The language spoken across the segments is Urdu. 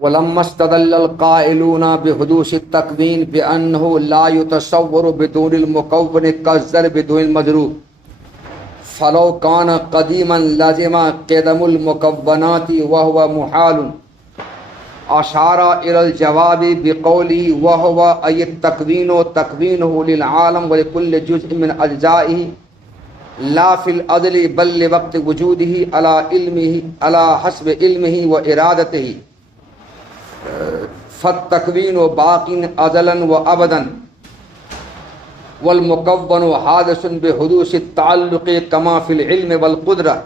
ولما استدل القائلون بحدوث التكوين بأنه لا يتصور بدون المكون كالزر بدون المضروب فلو كان قديما لازم قدم المكونات وهو محال أشار إلى الجواب بقوله وهو أي التكوين تكوينه للعالم ولكل جزء من أجزائه لا في الأزل بل لوقت وجوده على حسب علمه وإرادته فالتكوين باق ازلا وابدا والمكون حادث بحدوث التعلق كما في العلم والقدرة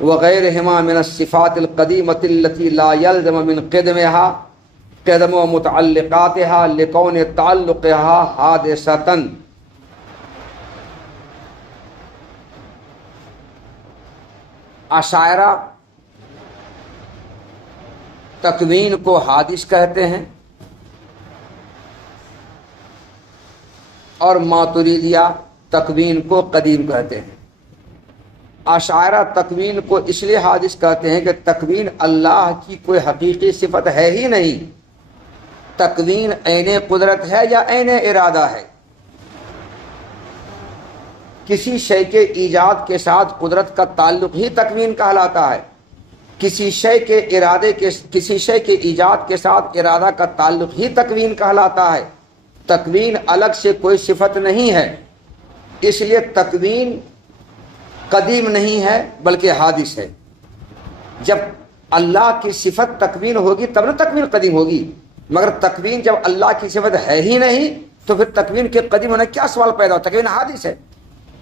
وغيرهما من الصفات القديمة التي لا يلزم من قدمها قدم ومتعلقاتها لكون تعلقها حادثة. اشاعرہ تکوین کو حادث کہتے ہیں اور ماتریدیہ تکوین کو قدیم کہتے ہیں. اشاعرہ تکوین کو اس لیے حادث کہتے ہیں کہ تکوین اللہ کی کوئی حقیقی صفت ہے ہی نہیں. تکوین عین قدرت ہے یا عین ارادہ ہے. کسی شے کے ایجاد کے ساتھ قدرت کا تعلق ہی تکوین کہلاتا ہے. کسی شے کے ایجاد کے ساتھ ارادہ کا تعلق ہی تکوین کہلاتا ہے. تکوین الگ سے کوئی صفت نہیں ہے. اس لیے تکوین قدیم نہیں ہے بلکہ حادث ہے. جب اللہ کی صفت تکوین ہوگی تب نہ تکوین قدیم ہوگی. مگر تکوین جب اللہ کی صفت ہے ہی نہیں تو پھر تکوین کے قدیم ہونے کیا سوال پیدا ہو؟ تکوین حادث ہے.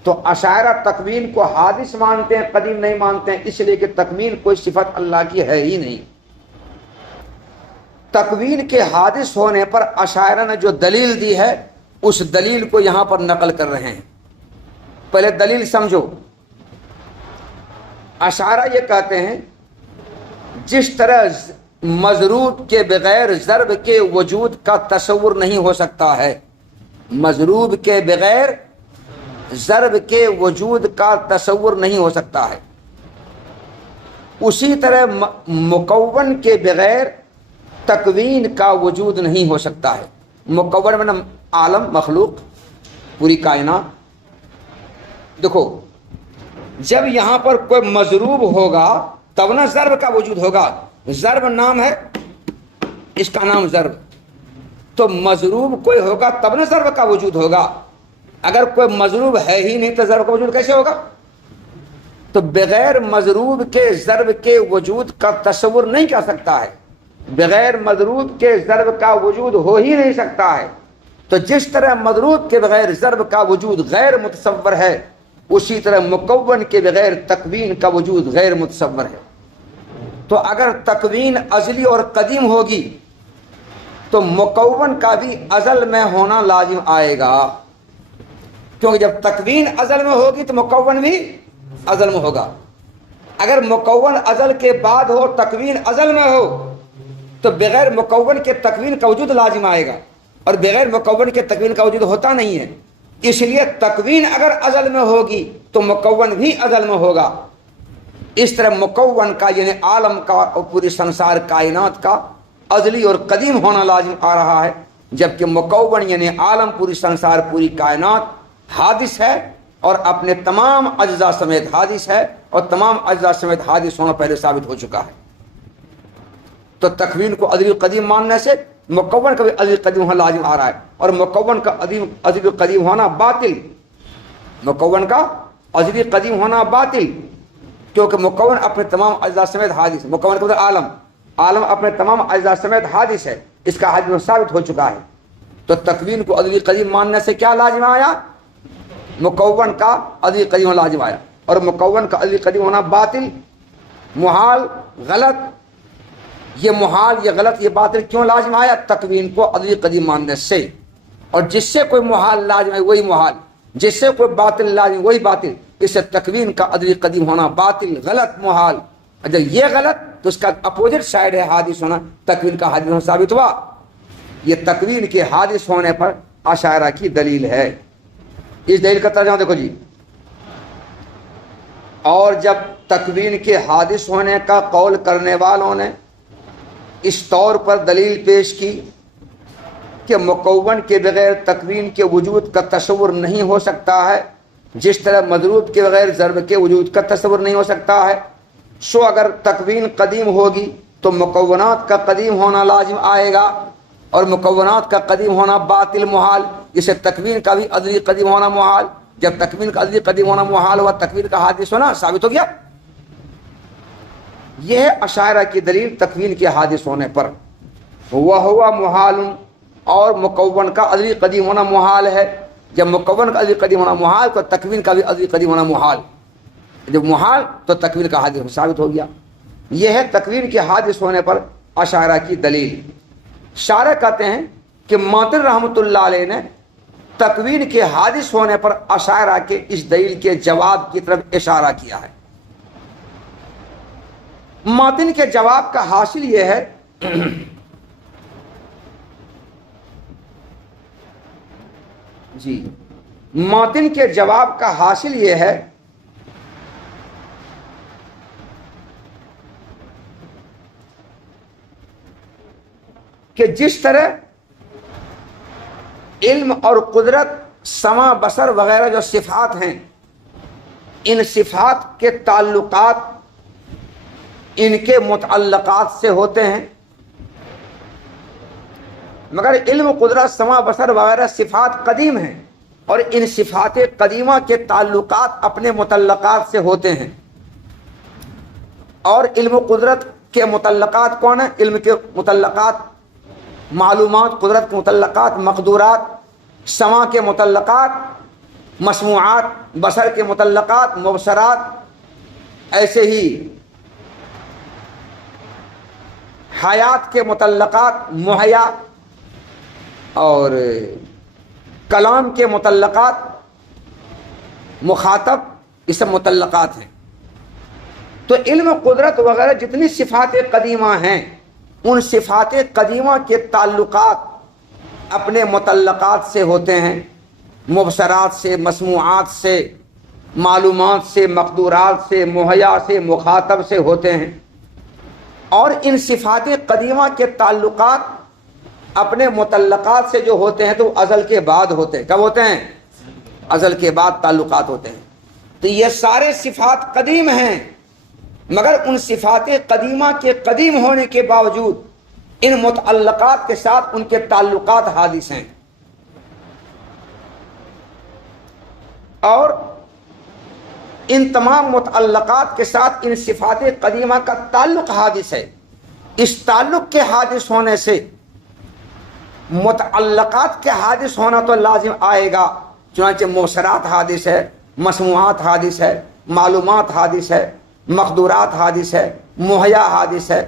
تو اشاعرہ تکوین کو حادث مانتے ہیں، قدیم نہیں مانتے ہیں، اس لیے کہ تکوین کوئی صفت اللہ کی ہے ہی نہیں. تکوین کے حادث ہونے پر اشاعرہ نے جو دلیل دی ہے اس دلیل کو یہاں پر نقل کر رہے ہیں. پہلے دلیل سمجھو. اشاعرہ یہ کہتے ہیں جس طرح مضروب کے بغیر ضرب کے وجود کا تصور نہیں ہو سکتا ہے، مضروب کے بغیر ضرب کے وجود کا تصور نہیں ہو سکتا ہے، اسی طرح مکون کے بغیر تکوین کا وجود نہیں ہو سکتا ہے. مکون میں عالم، مخلوق، پوری کائنات. دیکھو جب یہاں پر کوئی مضروب ہوگا تب نہ ضرب کا وجود ہوگا. ضرب نام ہے، اس کا نام ضرب. تو مضروب کوئی ہوگا تب نہ ضرب کا وجود ہوگا. اگر کوئی مضروب ہے ہی نہیں تو ضرب کا وجود کیسے ہوگا؟ تو بغیر مضروب کے ضرب کے وجود کا تصور نہیں کر سکتا ہے. بغیر مضروب کے ضرب کا وجود ہو ہی نہیں سکتا ہے. تو جس طرح مضروب کے بغیر ضرب کا وجود غیر متصور ہے، اسی طرح مکون کے بغیر تکوین کا وجود غیر متصور ہے. تو اگر تکوین ازلی اور قدیم ہوگی تو مکون کا بھی ازل میں ہونا لازم آئے گا، کیونکہ جب تکوین ازل میں ہوگی تو مکون بھی ازل میں ہوگا. اگر مکون ازل کے بعد ہو، تکوین ازل میں ہو، تو بغیر مکون کے تکوین کا وجود لازم آئے گا، اور بغیر مکون کے تکوین کا وجود ہوتا نہیں ہے. اس لیے تکوین اگر ازل میں ہوگی تو مکون بھی ازل میں ہوگا. اس طرح مکون کا یعنی عالم کا اور پوری سنسار کائنات کا ازلی اور قدیم ہونا لازم آ رہا ہے، جبکہ مکون یعنی عالم، پوری سنسار، پوری کائنات حادث ہے اور اپنے تمام اجزاء سمیت حادث ہے، اور تمام اجزاء سمیت حادث ہونا پہلے ثابت ہو چکا ہے. تو تکوین کو ازلی قدیم ماننے سے مکون کا بھی ازلی قدیم ہونا لازم آ رہا ہے، اور مکون کا ازلی قدیم ہونا باطل. مکون کا ازلی قدیم ہونا باطل، کیونکہ مکون اپنے تمام اجزاء سمیت حادث. مکون کا عالم، عالم اپنے تمام اجزاء سمیت حادث ہے، اس کا حادث ثابت ہو چکا ہے. تو تکوین کو ازلی قدیم ماننے سے کیا لازم آیا؟ مکون کا ازلی قدیم ہونا لازم آیا، اور مکون کا ازلی قدیم ہونا باطل، محال، غلط. یہ محال، یہ غلط، یہ باطل کیوں لازم آیا؟ تکوین کو ازلی قدیم ماننے سے. اور جس سے کوئی محال لازم ہے وہی محال، جس سے کوئی باطل لازم وہی باطل. اس سے تکوین کا ازلی قدیم ہونا باطل، غلط، محال. اگر یہ غلط تو اس کا اپوزٹ سائڈ ہے حادث ہونا، تکوین کا حادث ہونا ثابت ہوا. یہ تکوین کے حادث ہونے پر اشاعرہ کی دلیل ہے. اس دلیل کا ترجمہ دیکھو جی. اور جب تکوین کے حادث ہونے کا قول کرنے والوں نے اس طور پر دلیل پیش کی کہ مکون کے بغیر تکوین کے وجود کا تصور نہیں ہو سکتا ہے، جس طرح مضروب کے بغیر ضرب کے وجود کا تصور نہیں ہو سکتا ہے۔ سو اگر تکوین قدیم ہوگی تو مکونات کا قدیم ہونا لازم آئے گا، اور مکونات کا قدیم ہونا باطل محال، جسے تکوین کا بھی ازلی قدیم ہونا محال۔ جب تکوین کا ازلی قدیم ہونا محال ہوا، تکوین کا حادث ہونا ثابت ہو گیا۔ یہ ہے اشاعرہ کی دلیل تکوین کے حادث ہونے پر۔ وہو محال، اور مکون کا ازلی قدیم ہونا محال ہے۔ جب مکون کا ازلی قدیم ہونا محال تو تکوین کا بھی ازلی قدیم ہونا محال، جب محال تو تکوین کا حادث ثابت ہو گیا۔ یہ ہے تکوین کے حادث ہونے پر اشاعرہ کی دلیل۔ شارح کہتے ہیں کہ ماتن رحمۃ اللہ علیہ نے تکوین کے حادث ہونے پر اشاعرہ کے اس دلیل کے جواب کی طرف اشارہ کیا ہے۔ ماتن کے جواب کا حاصل یہ ہے جی ماتن کے جواب کا حاصل یہ ہے کہ جس طرح علم اور قدرت، سمع، بصر وغیرہ جو صفات ہیں، ان صفات کے تعلقات ان کے متعلقات سے ہوتے ہیں، مگر علم، قدرت، سمع، بصر وغیرہ صفات قدیم ہیں، اور ان صفات قدیمہ کے تعلقات اپنے متعلقات سے ہوتے ہیں۔ اور علم و قدرت کے متعلقات کون ہیں؟ علم کے متعلقات معلومات، قدرت کے متعلقات مقدورات، سمع کے متعلقات مسموعات، بصر کے متعلقات مبصرات، ایسے ہی حیات کے متعلقات محیا، اور کلام کے متعلقات مخاطب، یہ سب متعلقات ہیں۔ تو علم، قدرت وغیرہ جتنی صفات قدیمہ ہیں، ان صفات قدیمہ کے تعلقات اپنے متعلقات سے ہوتے ہیں، مبصرات سے، مسموعات سے، معلومات سے، مقدورات سے، محیا سے، مخاطب سے ہوتے ہیں۔ اور ان صفات قدیمہ کے تعلقات اپنے متعلقات سے جو ہوتے ہیں تو ازل کے بعد ہوتے ہیں۔ کب ہوتے ہیں؟ ازل کے بعد تعلقات ہوتے ہیں۔ تو یہ سارے صفات قدیم ہیں، مگر ان صفات قدیمہ کے قدیم ہونے کے باوجود ان متعلقات کے ساتھ ان کے تعلقات حادث ہیں، اور ان تمام متعلقات کے ساتھ ان صفات قدیمہ کا تعلق حادث ہے۔ اس تعلق کے حادث ہونے سے متعلقات کے حادث ہونا تو لازم آئے گا، چنانچہ مبصرات حادث ہے، مسموعات حادث ہے، معلومات حادث ہے، مقدورات حادث ہے، محیا حادث ہے،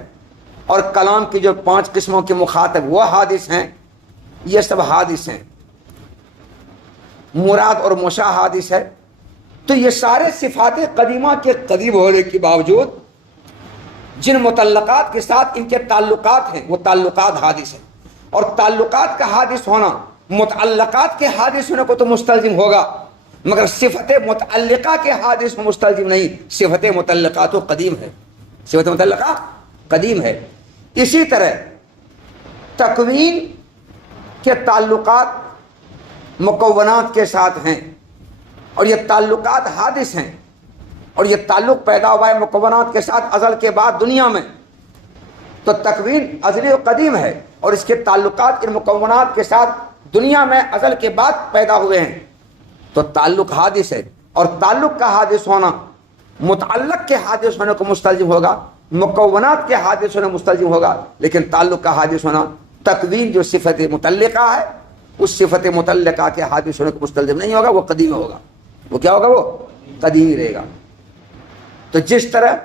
اور کلام کی جو 5 قسموں کے مخاطب وہ حادث ہیں، یہ سب حادث ہیں۔ مراد اور مشاء حادث ہے۔ تو یہ سارے صفات قدیمہ کے قدیم ہونے کے باوجود جن متعلقات کے ساتھ ان کے تعلقات ہیں وہ تعلقات حادث ہیں، اور تعلقات کا حادث ہونا متعلقات کے حادث ہونے کو تو مستلزم ہوگا، مگر صفت متعلقہ کے حادث میں مستلزم نہیں۔ صفت متعلقہ تو قدیم ہے، صفت متعلقہ قدیم ہے۔ اسی طرح تکوین کے تعلقات مکونات کے ساتھ ہیں، اور یہ تعلقات حادث ہیں، اور یہ تعلق پیدا ہوا ہے مکونات کے ساتھ ازل کے بعد دنیا میں۔ تو تکوین ازلی و قدیم ہے، اور اس کے تعلقات ان مکونات کے ساتھ دنیا میں ازل کے بعد پیدا ہوئے ہیں، تو تعلق حادث ہے۔ اور تعلق کا حادث ہونا متعلق کے حادث ہونے کو مستلزم ہوگا، مکونات کے حادث ہونے مستلزم ہوگا، لیکن تعلق کا حادث ہونا تکوین جو صفت متعلقہ ہے اس صفت متعلقہ کے حادث ہونے کو مستلزم نہیں ہوگا، وہ قدیم ہوگا۔ وہ کیا ہوگا؟ وہ قدیم ہی رہے گا۔ تو جس طرح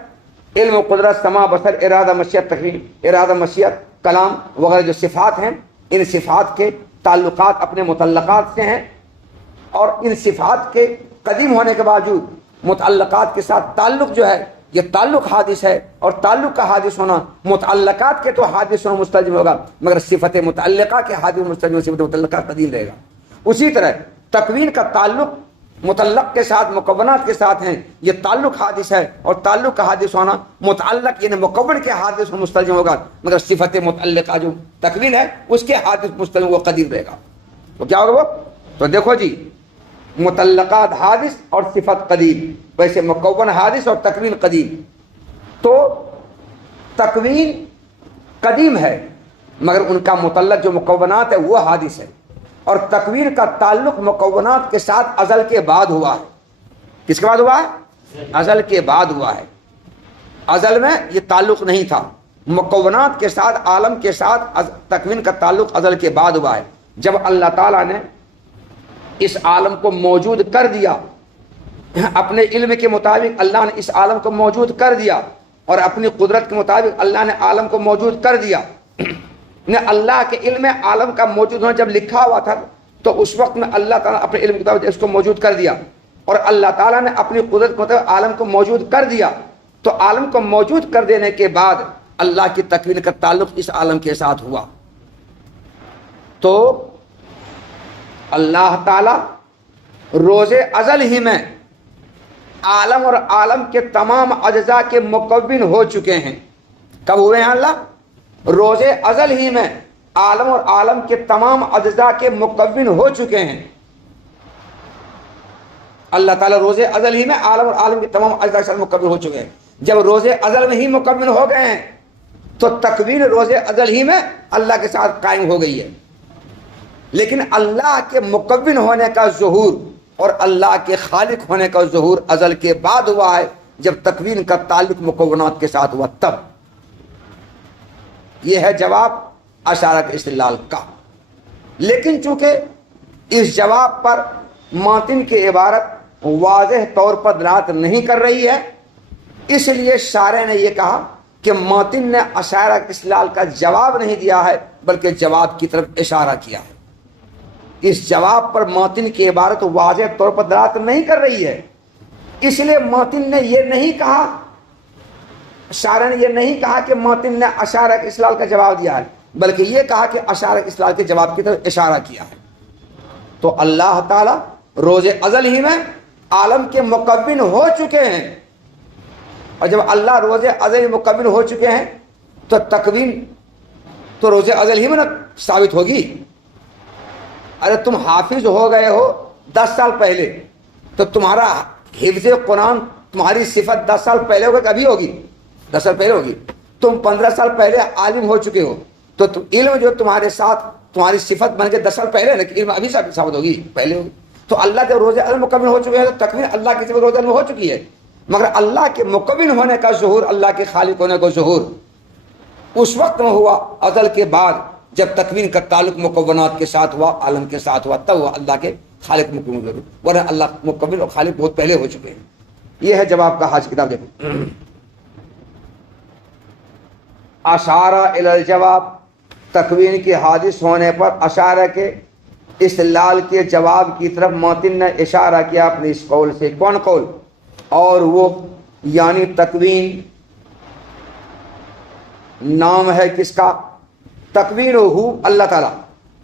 علم و قدرت، سمع، بصر، ارادہ، مشیت، تکوین، ارادہ، مشیت، کلام وغیرہ جو صفات ہیں، ان صفات کے تعلقات اپنے متعلقات سے ہیں، اور ان صفات کے قدیم ہونے کے باوجود متعلقات کے ساتھ تعلق جو ہے یہ تعلق حادث ہے، اور تعلق کا حادث ہونا متعلقات کے تو حادث ہونا مستلزم ہوگا، مگر صفت متعلقہ کے حادث مستلزم، صفت متعلقہ قدیم رہے گا۔ اسی طرح تکوین کا تعلق متعلق کے ساتھ مکونات کے ساتھ ہیں، یہ تعلق حادث ہے، اور تعلق کا حادث ہونا متعلق یعنی مکون کے حادث مستلزم ہوگا، مگر صفت متعلقہ جو تکوین ہے اس کے حادث مستلزم وہ قدیم رہے گا. تو کیا ہوگا وہ؟ تو دیکھو جی، متعلقات حادث اور صفت قدیم، ویسے مکون حادث اور تکوین قدیم. تو تکوین قدیم ہے مگر ان کا متعلق جو مکونات ہے وہ حادث ہے، اور تکوین کا تعلق مکونات کے ساتھ ازل کے بعد ہوا ہے. کس کے بعد ہوا ہے؟ ازل کے بعد ہوا ہے. ازل میں یہ تعلق نہیں تھا، مکونات کے ساتھ عالم کے ساتھ تکوین کا تعلق ازل کے بعد ہوا ہے. جب اللہ تعالیٰ نے اس عالم کو موجود کر دیا، اپنے علم کے مطابق اللہ نے اس عالم کو موجود کر دیا، اور اپنی قدرت کے مطابق اللہ نے عالم کو موجود کر دیا. نے اللہ کے علم میں عالم کا موجود ہونا جب لکھا ہوا تھا تو اس وقت میں اللہ تعالیٰ اپنے علم کے مطابق اس کو موجود کر دیا، اور اللہ تعالیٰ نے اپنی قدرت کے مطابق عالم کو موجود کر دیا. تو عالم کو موجود کر دینے کے بعد اللہ کی تکوین کا تعلق اس عالم کے ساتھ ہوا. تو اللہ تعالیٰ روز ازل ہی میں عالم اور عالم کے تمام اجزاء کے مکون ہو چکے ہیں. کب ہوئے ہیں اللہ؟ روز ازل ہی میں عالم اور عالم کے تمام اجزاء کے مکون ہو چکے ہیں. اللہ تعالیٰ روز ازل ہی میں عالم اور عالم کے تمام اجزاء سے مکون ہو چکے ہیں. جب روز ازل میں ہی مکون ہو گئے ہیں تو تکوین روز ازل ہی میں اللہ کے ساتھ قائم ہو گئی ہے. لیکن اللہ کے مکون ہونے کا ظہور اور اللہ کے خالق ہونے کا ظہور ازل کے بعد ہوا ہے، جب تکوین کا تعلق مکونات کے ساتھ ہوا تب. یہ ہے جواب اشارہ کے استدلال کا. لیکن چونکہ اس جواب پر ماتن کی عبارت واضح طور پر دلالت نہیں کر رہی ہے، اس لیے شارح نے یہ کہا کہ ماتن نے اشارہ کے استدلال کا جواب نہیں دیا ہے بلکہ جواب کی طرف اشارہ کیا ہے. اس جواب پر ماتن کی عبارت واضح طور پر دلالت نہیں کر رہی ہے، اس لیے ماتن نے یہ نہیں کہا، شارح نے یہ نہیں کہا کہ ماتن نے اشارہ کے استدلال کا جواب دیا ہے، بلکہ یہ کہا کہ اشارہ کے استدلال کے جواب کی طرف اشارہ کیا ہے. تو اللہ تعالیٰ روز ازل ہی میں عالم کے مکون ہو چکے ہیں، اور جب اللہ روز ازل مکون ہو چکے ہیں تو تکوین تو روز ازل ہی میں نہ ثابت ہوگی. ارے تم حافظ ہو گئے ہو 10 سال پہلے، تو تمہارا حفظ قرآن تمہاری صفت 10 سال پہلے ہوگا کہ ابھی ہوگی؟ 10 سال پہلے ہوگی. تم 15 سال پہلے عالم ہو چکے ہو تو علم جو تمہارے ساتھ تمہاری صفت بن کے 10 سال پہلے، لیکن علم ابھی ثابت ہوگی، پہلے ہوگی. تو اللہ جب روز ازل مکمل ہو چکے ہیں تو تکوین اللہ کی صفت روز ازل میں ہو چکی ہے، مگر اللہ کے مکمل ہونے کا ظہور، اللہ کے خالق ہونے کا ظہور اس وقت میں ہوا ازل کے بعد، جب تکوین کا تعلق مکونات کے ساتھ ہوا، عالم کے ساتھ ہوا، تب ہوا اللہ کے خالق مکمل ضرور، ورنہ اللہ مکمل اور خالق بہت پہلے ہو چکے ہیں. یہ ہے جواب کا حاج کتاب. دیکھو اشارہ الی الجواب، تکوین کے حادث ہونے پر اشارہ کے استدلال کے جواب کی طرف ماتن نے اشارہ کیا اپنے اس قول سے. کون قول؟ اور وہ یعنی تکوین نام ہے کس کا؟ تکوین ہو اللہ تعالیٰ،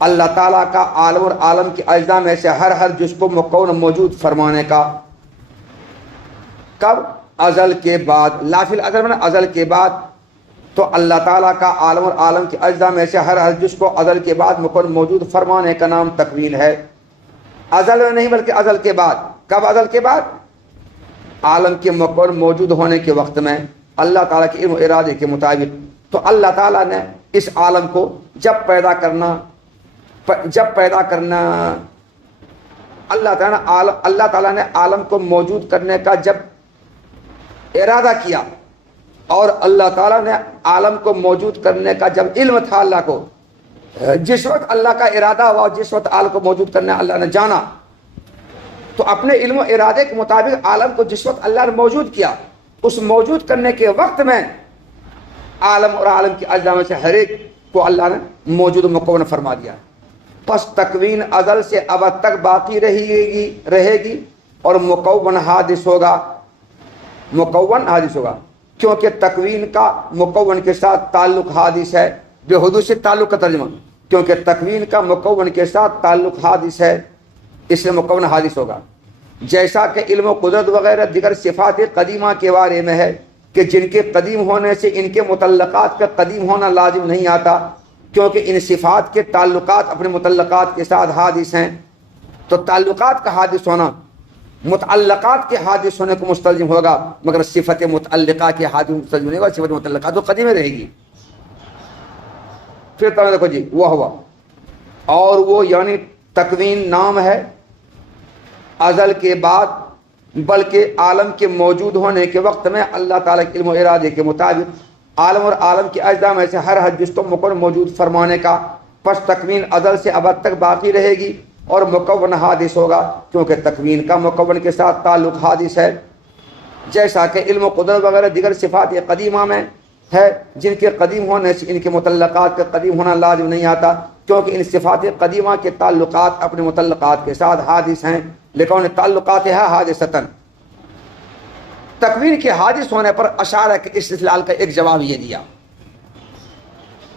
اللہ تعالیٰ کا عالم اور عالم کے اجزاء میں سے ہر جز کو مکون موجود فرمانے کا. کب؟ ازل کے بعد. لافل ازل میں ازل کے بعد. تو اللہ تعالیٰ کا عالم اور عالم کے اجزاء میں سے ہر جز کو ازل کے بعد مکون موجود فرمانے کا نام تکوین ہے. ازل میں نہیں بلکہ ازل کے بعد. کب ازل کے بعد؟ عالم کے مکون موجود ہونے کے وقت میں اللہ تعالیٰ کے علم و ارادے کے مطابق. تو اللہ تعالیٰ نے اس عالم کو جب پیدا کرنا اللہ تعالیٰ نے عالم کو موجود کرنے کا جب ارادہ کیا، اور اللہ تعالیٰ نے عالم کو موجود کرنے کا جب علم تھا اللہ کو، جس وقت اللہ کا ارادہ ہوا، جس وقت عالم کو موجود کرنے اللہ نے جانا، تو اپنے علم و ارادے کے مطابق عالم کو جس وقت اللہ نے موجود کیا، اس موجود کرنے کے وقت میں عالم اور عالم کی اجزاء میں سے ہر ایک کو اللہ نے موجود و مکون فرما دیا. پس تکوین ازل سے ابد تک باقی رہے گی اور مکون حادث ہوگا. کیونکہ تکوین کا مکون کے ساتھ تعلق حادث ہے. بے حدوث سے تعلق کا ترجمہ، کیونکہ تکوین کا مکون کے ساتھ تعلق حادث ہے، اس سے مکون حادث ہوگا. جیسا کہ علم و قدرت وغیرہ دیگر صفات قدیمہ کے بارے میں ہے کہ جن کے قدیم ہونے سے ان کے متعلقات کا قدیم ہونا لازم نہیں آتا، کیونکہ ان صفات کے تعلقات اپنے متعلقات کے ساتھ حادث ہیں، تو تعلقات کا حادث ہونا متعلقات کے حادث ہونے کو مستلزم ہوگا، مگر صفت متعلقہ کے حادث مستلزم نہیں ہوگا، صفت متعلقہ تو قدیم رہے گی۔ پھر طرح دیکھو جی، وہ ہوا، اور وہ یعنی تکوین نام ہے ازل کے بعد، بلکہ عالم کے موجود ہونے کے وقت میں اللہ تعالیٰ کے علم و ارادے کے مطابق عالم اور عالم کے اجزاء میں سے ہر حد جس کو مکمل موجود فرمانے کا، پس تکوین ازل سے ابد تک باقی رہے گی اور مکون حادث ہوگا، کیونکہ تکوین کا مکون کے ساتھ تعلق حادث ہے، جیسا کہ علم و قدرت وغیرہ دیگر صفات قدیمہ میں ہے جن کے قدیم ہونے سے ان کے متعلقات کا قدیم ہونا لازم نہیں آتا، کیونکہ ان صفات قدیمہ کے تعلقات اپنے متعلقات کے ساتھ حادث ہیں، لیکن تعلقات ہے حادثتاً۔ تکوین کے حادث ہونے پر اشارہ کے استدلال کا ایک جواب یہ دیا،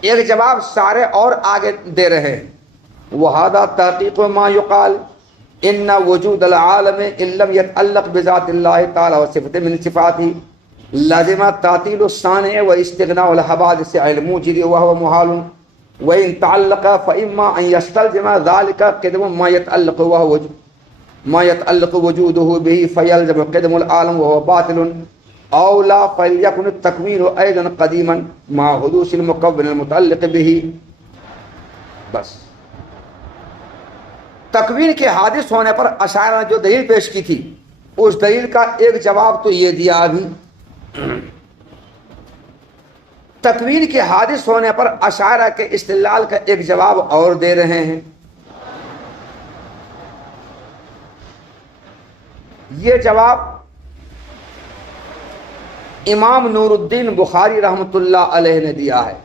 ایک جواب سارے اور آگے دے رہے ہیں، وَهَذَا تَحْقِيقُ مَا يُقَالُ إِنَّ وُجُودَ الْعَالَمِ إِن لَّمْ يَتَعَلَّقْ بِذَاتِ اللَّهِ تَعَالَى وَصِفَةٍ مِّن صِفَاتِهِ لَازِمَ تَعْطِيلُ الصَّانِعِ وَاسْتِغْنَاءُ الْحَوَادِثِ عَنِ الْمُوجِدِ وَهُوَ مُحَالٌ وَإِن تَعَلَّقَ فَإِمَّا أَن يَسْتَلْزِمَ ذَلِكَ قِدْمُ مَا يَتَعَلَّقُ وُجُودُهُ بِهِ فَيَلْزَمُ قِدْمُ الْعَالَمِ وَهُوَ باطل أو لا فليكن التكوين أيضا قديما مع حدوث المكون المتعلق به۔ بس تکوین کے حادث ہونے پر اشاعرہ جو دلیل پیش کی تھی، اس دلیل کا ایک جواب تو یہ دیا ابھی، تکوین کے حادث ہونے پر اشاعرہ کے استدلال کا ایک جواب اور دے رہے ہیں۔ یہ جواب امام نور الدین بخاری رحمۃ اللہ علیہ نے دیا ہے۔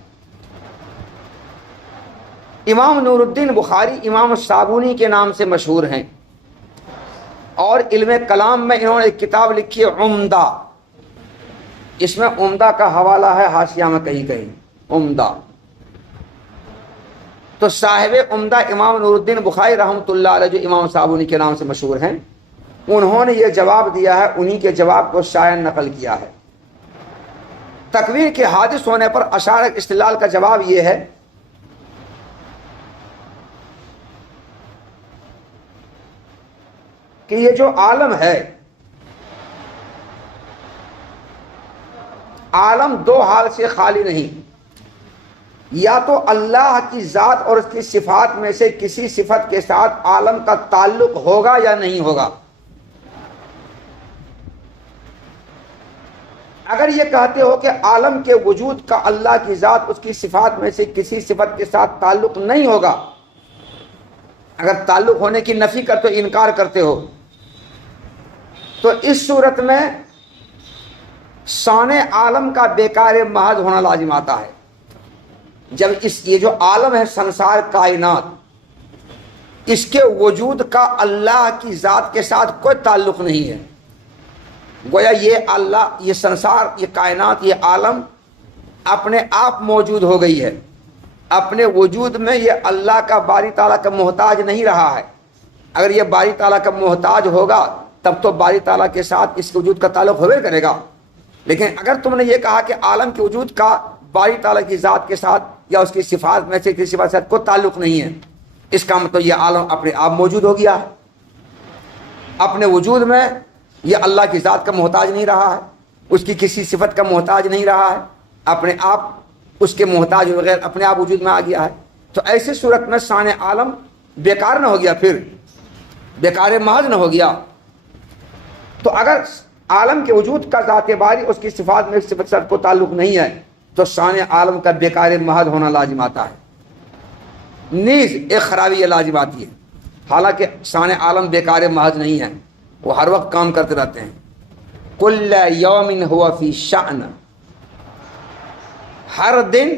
امام نور الدین بخاری امام صابونی کے نام سے مشہور ہیں، اور علم کلام میں انہوں نے ایک کتاب لکھی ہے عمدہ، اس میں عمدہ کا حوالہ ہے حاشیہ میں کہیں کہیں عمدہ، تو صاحب عمدہ امام نور الدین بخاری رحمۃ اللہ علیہ جو امام صابونی کے نام سے مشہور ہیں، انہوں نے یہ جواب دیا ہے، انہی کے جواب کو شاعر نقل کیا ہے۔ تکوین کے حادث ہونے پر اشاعرہ کے استدلال کا جواب یہ ہے کہ یہ جو عالم ہے، عالم دو حال سے خالی نہیں، یا تو اللہ کی ذات اور اس کی صفات میں سے کسی صفت کے ساتھ عالم کا تعلق ہوگا یا نہیں ہوگا۔ اگر یہ کہتے ہو کہ عالم کے وجود کا اللہ کی ذات اس کی صفات میں سے کسی صفت کے ساتھ تعلق نہیں ہوگا، اگر تعلق ہونے کی نفی کرتے ہو، انکار کرتے ہو، تو اس صورت میں شان عالم کا بیکار محض ہونا لازم آتا ہے۔ جب یہ جو عالم ہے، سنسار کائنات، اس کے وجود کا اللہ کی ذات کے ساتھ کوئی تعلق نہیں ہے، گویا یہ اللہ، یہ سنسار، یہ کائنات، یہ عالم اپنے آپ موجود ہو گئی ہے، اپنے وجود میں یہ اللہ کا باری تعالیٰ کا محتاج نہیں رہا ہے۔ اگر یہ باری تعالیٰ کا محتاج ہوگا تب تو باری تعالیٰ کے ساتھ اس کے وجود کا تعلق ہوئے کرے گا، لیکن اگر تم نے یہ کہا کہ عالم کے وجود کا باری تعالیٰ کی ذات کے ساتھ یا اس کی صفات میں سے کسی صفات کے ساتھ کوئی تعلق نہیں ہے، اس کا مطلب یہ عالم اپنے آپ موجود ہو گیا ہے، اپنے وجود میں یہ اللہ کی ذات کا محتاج نہیں رہا ہے، اس کی کسی صفت کا محتاج نہیں رہا ہے، اپنے آپ اس کے محتاج بغیر اپنے آپ وجود میں آ گیا ہے۔ تو ایسی صورت میں شان عالم بیکار نہ ہو گیا، پھر بیکار محض نہ ہو گیا۔ تو اگر عالم کے وجود کا ذات باری اس کی صفات میں ایک صفت سے کو تعلق نہیں ہے، تو شان عالم کا بیکار محض ہونا لازم آتا ہے، نیز ایک خرابی لازم آتی ہے۔ حالانکہ شان عالم بیکار محض نہیں ہے، وہ ہر وقت کام کرتے رہتے ہیں۔ کل یوم ہوا فی شأن، ہر دن،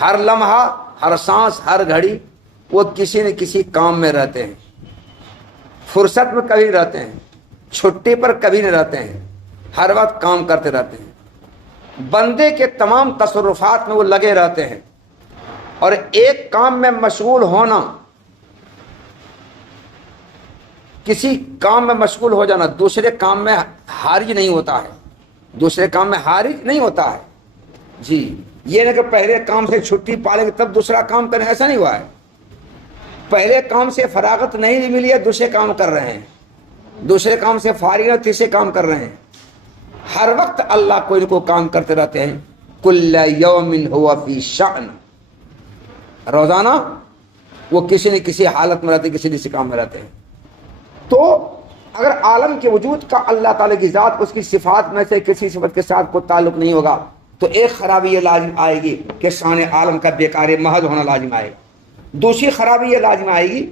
ہر لمحہ، ہر سانس، ہر گھڑی وہ کسی نہ کسی کام میں رہتے ہیں، فرصت میں کبھی رہتے ہیں، چھٹی پر کبھی نہیں رہتے ہیں، ہر وقت کام کرتے رہتے ہیں۔ بندے کے تمام تصرفات میں وہ لگے رہتے ہیں، اور ایک کام میں مشغول ہونا کسی کام میں مشغول ہو جانا دوسرے کام میں حارج نہیں ہوتا ہے، دوسرے کام میں حارج نہیں ہوتا ہے جی۔ یہ نہ کہ پہلے کام سے چھٹی پا لیں گے تب دوسرا کام کریں، ایسا نہیں ہوا ہے۔ پہلے کام سے فراغت نہیں ملی ہے، دوسرے کام کر رہے ہیں، دوسرے کام سے فارغ ہے، تیسرے کام کر رہے ہیں۔ ہر وقت اللہ کوئی نہ کوئی کام کرتے رہتے ہیں۔ کل یوم ہوا فی شأن، روزانہ وہ کسی نہ کسی حالت میں رہتے ہیں، کسی نہ کسی کام میں رہتے ہیں۔ تو اگر عالم کے وجود کا اللہ تعالیٰ کی ذات اس کی صفات میں سے کسی صفت کے ساتھ کوئی تعلق نہیں ہوگا تو ایک خرابی یہ لازم آئے گی کہ شان عالم کا بیکار محض ہونا لازم آئے گا۔ دوسری خرابی یہ لازم آئے گی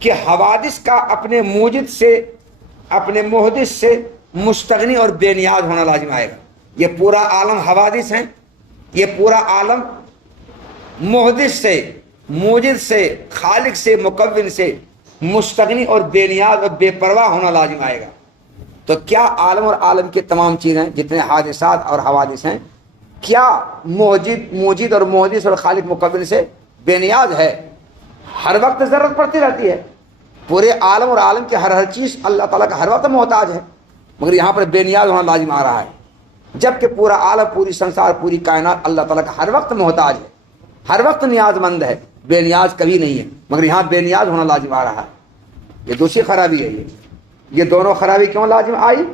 کہ حوادث کا اپنے موجد سے، اپنے محدث سے مستغنی اور بے نیاز ہونا لازم آئے گا۔ یہ پورا عالم حوادث ہیں، یہ پورا عالم محدث سے، موجد سے، خالق سے، مکون سے مستغنی اور بے نیاز اور بے پرواہ ہونا لازم آئے گا۔ تو کیا عالم اور عالم کے تمام چیزیں جتنے حادثات اور حوادث ہیں، کیا موجد اور محدث اور خالق مکون سے بے نیاز ہے؟ ہر وقت ضرورت پڑتی رہتی ہے۔ پورے عالم اور عالم کے ہر چیز اللہ تعالیٰ کا ہر وقت محتاج ہے، مگر یہاں پر بے نیاز ہونا لازم آ رہا ہے، جبکہ پورا عالم، پوری سنسار، پوری کائنات اللہ تعالیٰ کا ہر وقت محتاج ہے، ہر وقت نیاز مند ہے، بے نیاز کبھی نہیں ہے، مگر یہاں بے نیاز ہونا لازم آ رہا ہے۔ یہ دوسری خرابی ہے۔ یہ دونوں خرابی کیوں لازم آئی؟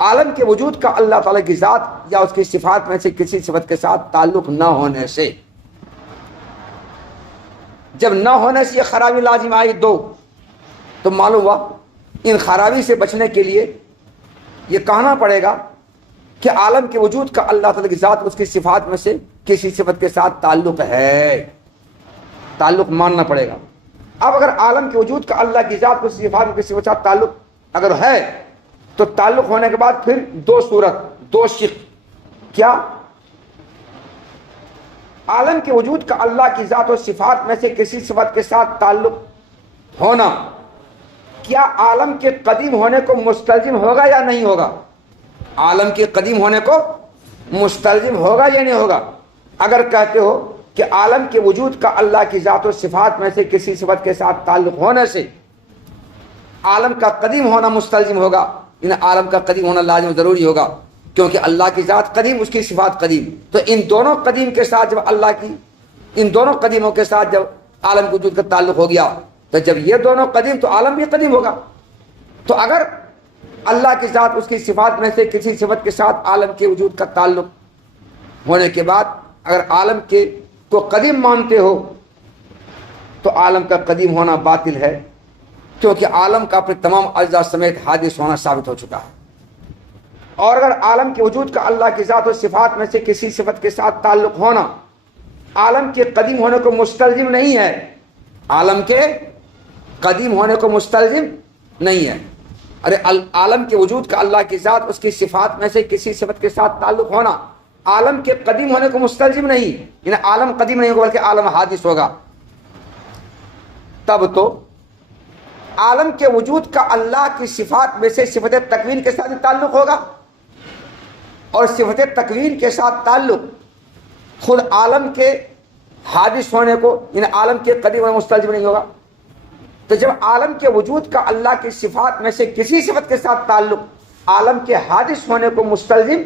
عالم کے وجود کا اللہ تعالیٰ کی ذات یا اس کی صفات میں سے کسی صفت کے ساتھ تعلق نہ ہونے سے، جب نہ ہونے سے یہ خرابی لازم آئی دو، تو معلوم ہوا ان خرابی سے بچنے کے لیے یہ کہنا پڑے گا کہ عالم کے وجود کا اللہ تعالیٰ کی ذات اس کی صفات میں سے کسی صفت کے ساتھ تعلق ہے، تعلق ماننا پڑے گا۔ اب اگر عالم کے وجود کا اللہ کی ذات اس صفات میں کسی صفت کے ساتھ تعلق اگر ہے تو تعلق ہونے کے بعد پھر دو صورت، دو شق، کیا؟ عالم کے وجود کا اللہ کی ذات و صفات میں سے کسی صفت کے ساتھ تعلق ہونا کیا عالم کے قدیم ہونے کو مستلزم ہوگا یا نہیں ہوگا؟ عالم کے قدیم ہونے کو مستلزم ہوگا یا نہیں ہوگا؟ اگر کہتے ہو کہ عالم کے وجود کا اللہ کی ذات و صفات میں سے کسی صفت کے ساتھ تعلق ہونے سے عالم کا قدیم ہونا مستلزم ہوگا، ان عالم کا قدیم ہونا لازم ضروری ہوگا، کیونکہ اللہ کی ذات قدیم، اس کی صفات قدیم، تو ان دونوں قدیم کے ساتھ جب اللہ کی، ان دونوں قدیموں کے ساتھ جب عالم کے وجود کا تعلق ہو گیا تو جب یہ دونوں قدیم تو عالم بھی قدیم ہوگا۔ تو اگر اللہ کی ذات اس کی صفات میں سے کسی صفت کے ساتھ عالم کے وجود کا تعلق ہونے کے بعد اگر عالم کے کو قدیم مانتے ہو تو عالم کا قدیم ہونا باطل ہے، کیونکہ عالم کا اپنے تمام اجزاء سمیت حادث ہونا ثابت ہو چکا ہے۔ اور اگر عالم کے وجود کا اللہ کی ذات و صفات میں سے کسی صفت کے ساتھ تعلق ہونا عالم کے قدیم ہونے کو مستلزم نہیں ہے، عالم کے قدیم ہونے کو مستلزم نہیں ہے، ارے عالم کے وجود کا اللہ کی ذات اس کی صفات میں سے کسی صفت کے ساتھ تعلق ہونا عالم کے قدیم ہونے کو مستلزم نہیں، یعنی عالم قدیم نہیں ہوگا بلکہ عالم حادث ہوگا، تب تو عالم کے وجود کا اللہ کی صفات میں سے صفت تکوین کے ساتھ تعلق ہوگا، اور صفت تکوین کے ساتھ تعلق خود عالم کے حادث ہونے کو یعنی عالم کے قدیم ہونے مستلزم نہیں ہوگا۔ تو جب عالم کے وجود کا اللہ کی صفات میں سے کسی صفت کے ساتھ تعلق عالم کے حادث ہونے کو مستلزم،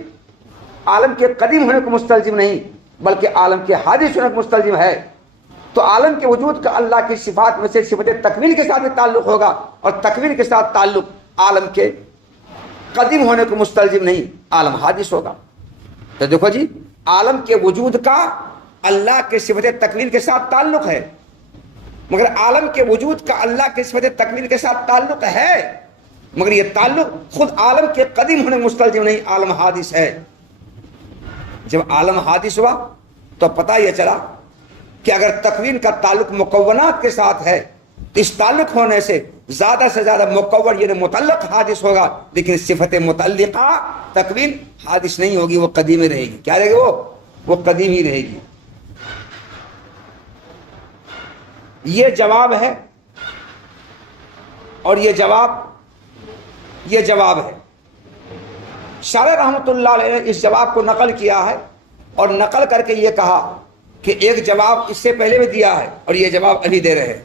عالم کے قدیم ہونے کو مستلزم نہیں بلکہ عالم کے حادث ہونے کو مستلزم ہے، تو عالم کے وجود کا اللہ کی صفات میں سے صفت تکوین کے ساتھ بھی تعلق ہوگا، اور تکوین کے ساتھ تعلق عالم کے قدیم ہونے کو مستلزم نہیں، عالم حادث ہوگا۔ تو دیکھو جی، عالم کے وجود کا اللہ کے صفت تکوین کے ساتھ تعلق ہے، مگر عالم کے وجود کا اللہ کے صفت تکوین کے ساتھ تعلق ہے، مگر یہ تعلق خود عالم کے قدیم ہونے مستلزم نہیں، عالم حادث ہے۔ جب عالم حادث ہوا تو پتہ یہ چلا کہ اگر تکوین کا تعلق مکونات کے ساتھ ہے تو اس تعلق ہونے سے زیادہ سے زیادہ مکون یعنی متعلق حادث ہوگا، لیکن صفت متعلقہ تکوین حادث نہیں ہوگی، وہ قدیم ہی رہے گی۔ کیا رہے گی؟ وہ قدیم ہی رہے گی۔ یہ جواب ہے، اور یہ جواب ہے۔ شارح رحمۃ اللہ علیہ نے اس جواب کو نقل کیا ہے، اور نقل کر کے یہ کہا کہ ایک جواب اس سے پہلے بھی دیا ہے اور یہ جواب ابھی دے رہے ہیں۔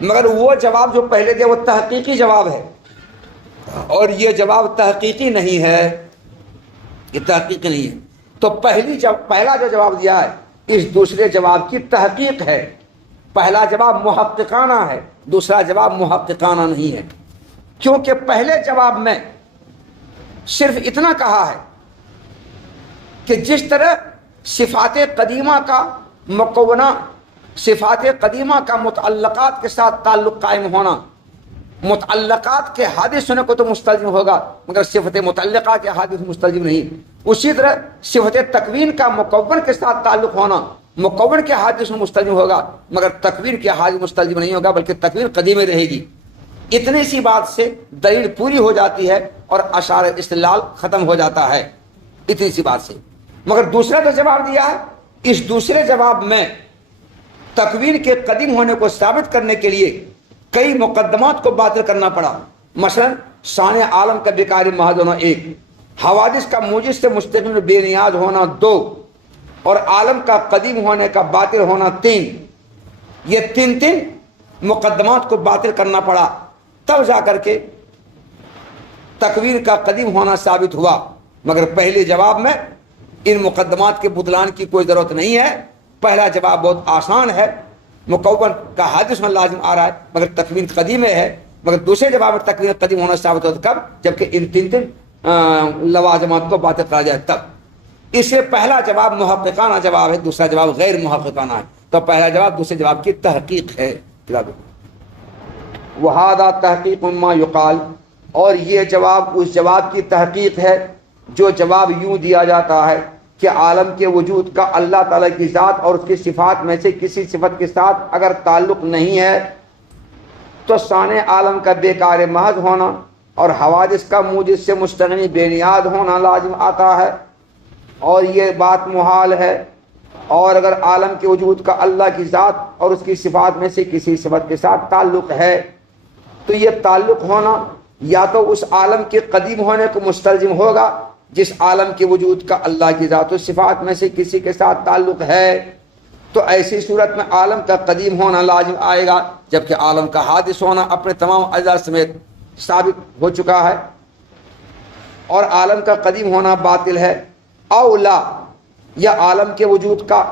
مگر وہ جواب جو پہلے دیا وہ تحقیقی جواب ہے، اور یہ جواب تحقیقی نہیں ہے، یہ تحقیقی نہیں ہے۔ تو پہلا جو جواب دیا ہے اس دوسرے جواب کی تحقیق ہے۔ پہلا جواب محققانہ ہے، دوسرا جواب محققانہ نہیں ہے، کیونکہ پہلے جواب میں صرف اتنا کہا ہے کہ جس طرح صفات قدیمہ کا مکونہ، صفات قدیمہ کا متعلقات کے ساتھ تعلق قائم ہونا، متعلقات کے حادث ہونے کو تو مستلزم ہوگا مگر صفت متعلقہ کے حادث مستلزم نہیں، اسی طرح صفت تکوین کا مکون کے ساتھ تعلق ہونا مکون کے حادث میں مستلزم ہوگا مگر تکوین کے حادث مستلزم نہیں ہوگا، بلکہ تکوین قدیم رہے گی۔ اتنی سی بات سے دلیل پوری ہو جاتی ہے اور اشعار استدلال ختم ہو جاتا ہے، اتنی سی بات سے۔ مگر دوسرا جو جواب دیا ہے اس دوسرے جواب میں تکوین کے قدیم ہونے کو ثابت کرنے کے لیے کئی مقدمات کو باطل کرنا پڑا، مثلا شان عالم کا بیکاری محض ہونا 1، حوادث کا موجد سے مستقل بے نیاز ہونا 2، اور عالم کا قدیم ہونے کا باطل ہونا 3۔ یہ تین مقدمات کو باطل کرنا پڑا، تب جا کر کے تکوین کا قدیم ہونا ثابت ہوا، مگر پہلے جواب میں ان مقدمات کے بطلان کی کوئی ضرورت نہیں ہے۔ پہلا جواب بہت آسان ہے، مکون کا حادث میں لازم آ رہا ہے مگر تکوین قدیم ہے، مگر دوسرے جواب میں تکوین قدیم ہونا ثابت ہوتا کب؟ جبکہ ان تین لوازمات کو باطل کرا جائے تب۔ اس سے پہلا جواب محققانہ جواب ہے، دوسرا جواب غیر محققانہ ہے، تو پہلا جواب دوسرے جواب کی تحقیق ہے۔ وہذا تحقیق ما یقال، اور یہ جواب اس جواب کی تحقیق ہے جو جواب یوں دیا جاتا ہے کہ عالم کے وجود کا اللہ تعالیٰ کی ذات اور اس کی صفات میں سے کسی صفت کے ساتھ اگر تعلق نہیں ہے تو شان عالم کا بیکار محض ہونا اور حوادث کا موجد سے مستغنی بے نیاز ہونا لازم آتا ہے، اور یہ بات محال ہے۔ اور اگر عالم کے وجود کا اللہ کی ذات اور اس کی صفات میں سے کسی صفت کے ساتھ تعلق ہے تو یہ تعلق ہونا یا تو اس عالم کے قدیم ہونے کو مستلزم ہوگا جس عالم کے وجود کا اللہ کی ذات و صفات میں سے کسی کے ساتھ تعلق ہے، تو ایسی صورت میں عالم کا قدیم ہونا لازم آئے گا، جبکہ عالم کا حادث ہونا اپنے تمام اجزاء سمیت ثابت ہو چکا ہے، اور عالم کا قدیم ہونا باطل ہے۔ اولا، یا عالم کے وجود کا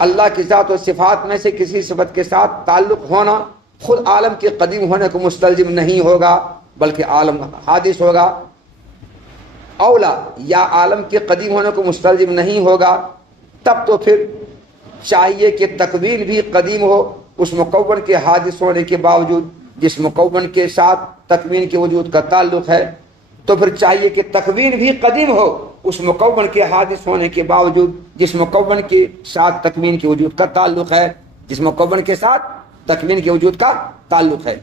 اللہ کی ذات و صفات میں سے کسی صفت کے ساتھ تعلق ہونا خود عالم کے قدیم ہونے کو مستلزم نہیں ہوگا بلکہ عالم حادث ہوگا۔ اولا، یا عالم کے قدیم ہونے کو مستلزم نہیں ہوگا، تب تو پھر چاہیے کہ تکوین بھی قدیم ہو اس مکون کے حادث ہونے کے باوجود جس مکون کے ساتھ تکوین کے وجود کا تعلق ہے، تو پھر چاہیے کہ تکوین بھی قدیم ہو اس مکون کے حادث ہونے کے باوجود جس مکون کے ساتھ تکوین کے وجود کا تعلق ہے، جس مکون کے ساتھ تکوین کے وجود کا تعلق ہے۔